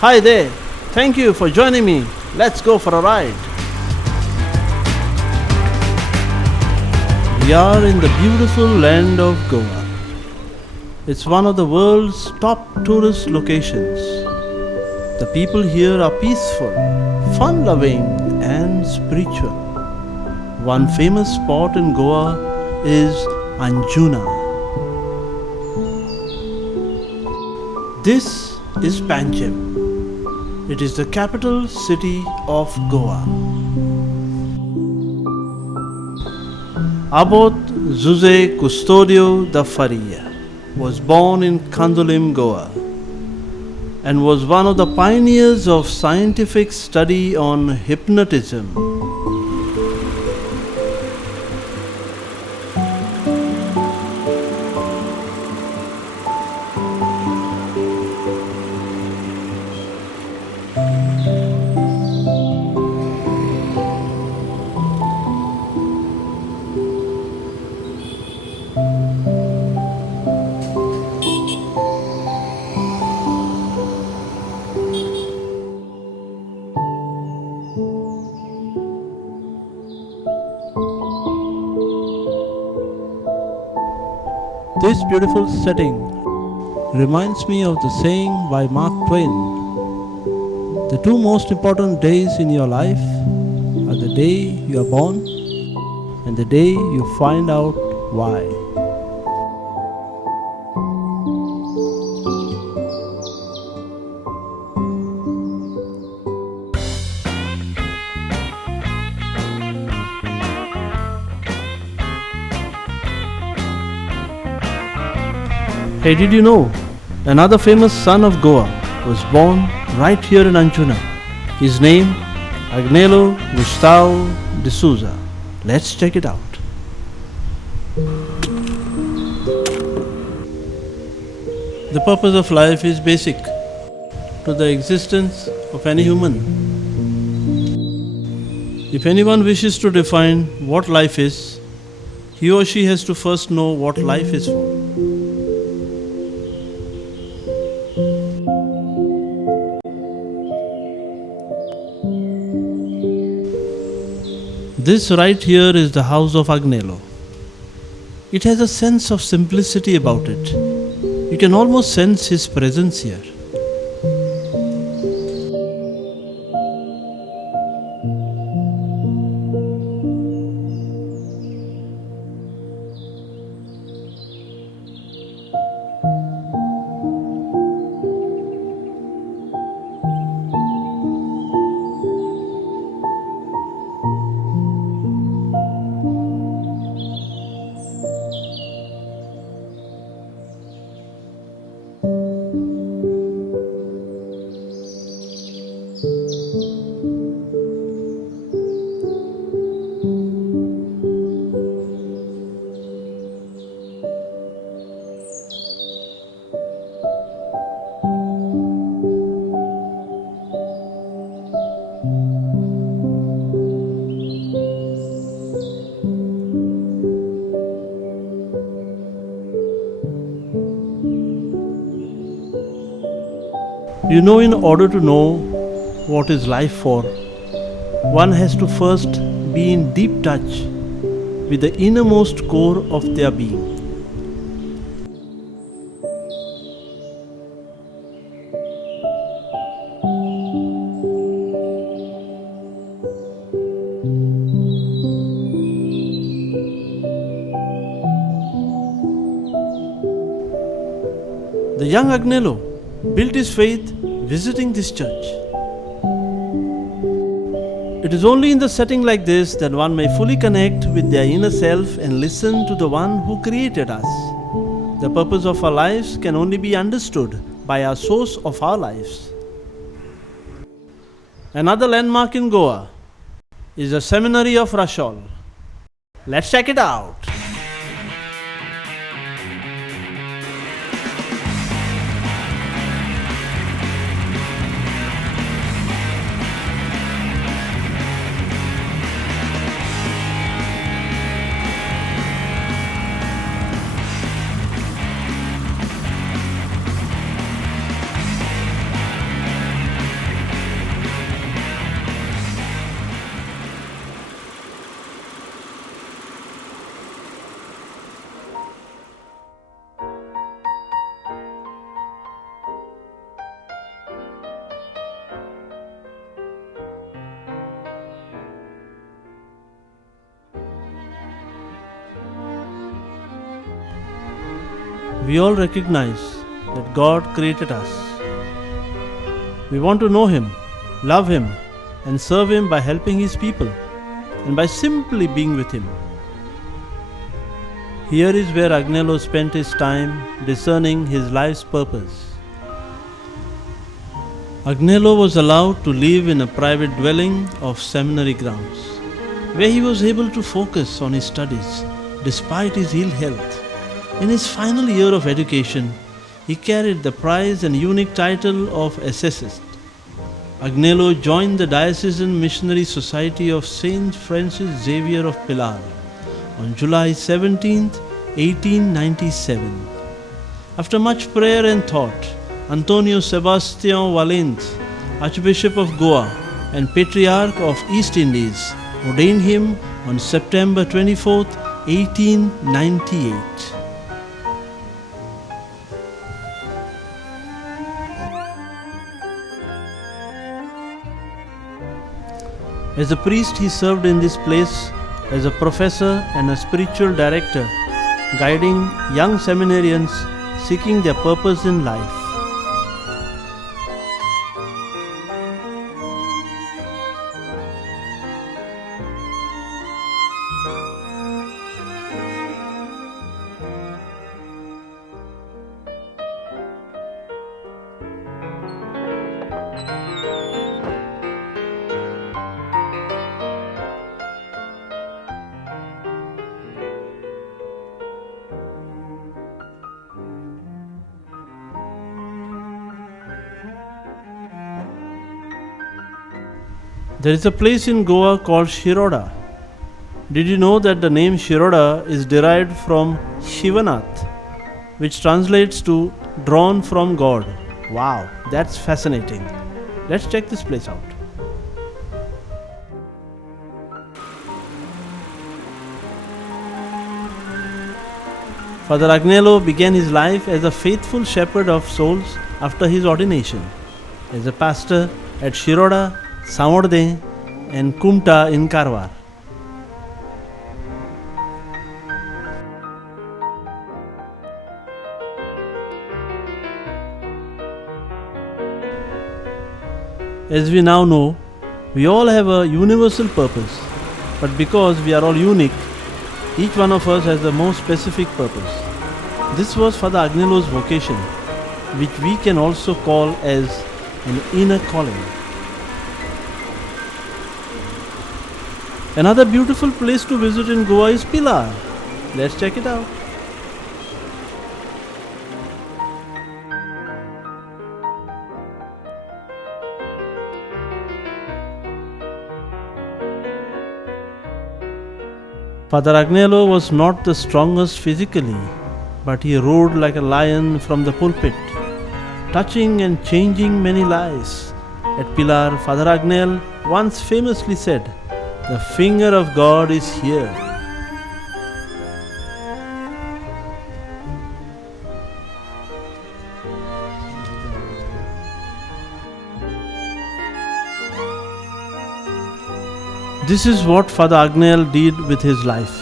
Hi there. Thank you for joining me. Let's go for a ride. We are in the beautiful land of Goa. It's one of the world's top tourist locations. The people here are peaceful, fun loving, and spiritual. One famous spot in Goa is Anjuna. This is Panjim. It is the capital city of Goa. Abbot Jose Custodio da Faria was born in Candolim, Goa, and was one of the pioneers of scientific study on hypnotism. This beautiful setting reminds me of the saying by Mark Twain: the two most important days in your life are the day you are born and the day you find out why. Hey, did you know another famous son of Goa was born right here in Anjuna? His name, Agnello Gustavo de Souza. Let's check it out. The purpose of life is basic to the existence of any human. If anyone wishes to define what life is, he or she has to first know what life is for. This right here is the house of Agnello. It has a sense of simplicity about it. You can almost sense his presence here. In order to know what is life for, one has to first be in deep touch with the innermost core of their being. The young Agnello built his faith visiting this church. It is only in the setting like this that one may fully connect with their inner self and listen to the one who created us. The purpose of our lives can only be understood by our source of our lives. Another landmark in Goa is the Seminary of Rashol. Let's check it out. We all recognize that God created us. We want to know Him, love Him, and serve Him by helping His people and by simply being with Him. Here is where Agnello spent his time discerning his life's purpose. Agnello was allowed to live in a private dwelling of seminary grounds, where he was able to focus on his studies despite his ill health. In his final year of education, he carried the prized and unique title of assessist. Agnello joined the Diocesan Missionary Society of Saint Francis Xavier of Pilar on July 17, 1897. After much prayer and thought, Antonio Sebastião Valente, Archbishop of Goa and Patriarch of East Indies, ordained him on September 24, 1898. As a priest, he served in this place as a professor and a spiritual director, guiding young seminarians seeking their purpose in life. There is a place in Goa called Shiroda. Did you know that the name Shiroda is derived from Shivanath, which translates to drawn from God? Wow, that's fascinating. Let's check this place out. Father Agnello began his life as a faithful shepherd of souls after his ordination as a pastor at Shiroda, Samorde and Kumta in Karwar. As we now know, we all have a universal purpose, but because we are all unique, each one of us has a more specific purpose. This was Father Agnello's vocation, which we can also call as an inner calling. Another beautiful place to visit in Goa is Pilar. Let's check it out. Father Agnello was not the strongest physically, but he roared like a lion from the pulpit, touching and changing many lives. At Pilar, Father Agnello once famously said, "The finger of God is here." This is what Father Agnello did with his life.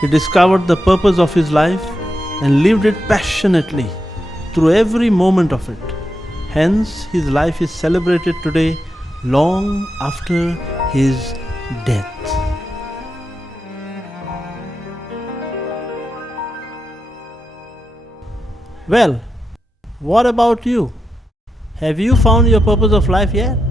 He discovered the purpose of his life and lived it passionately through every moment of it. Hence, his life is celebrated today long after his death. Well, what about you? Have you found your purpose of life yet?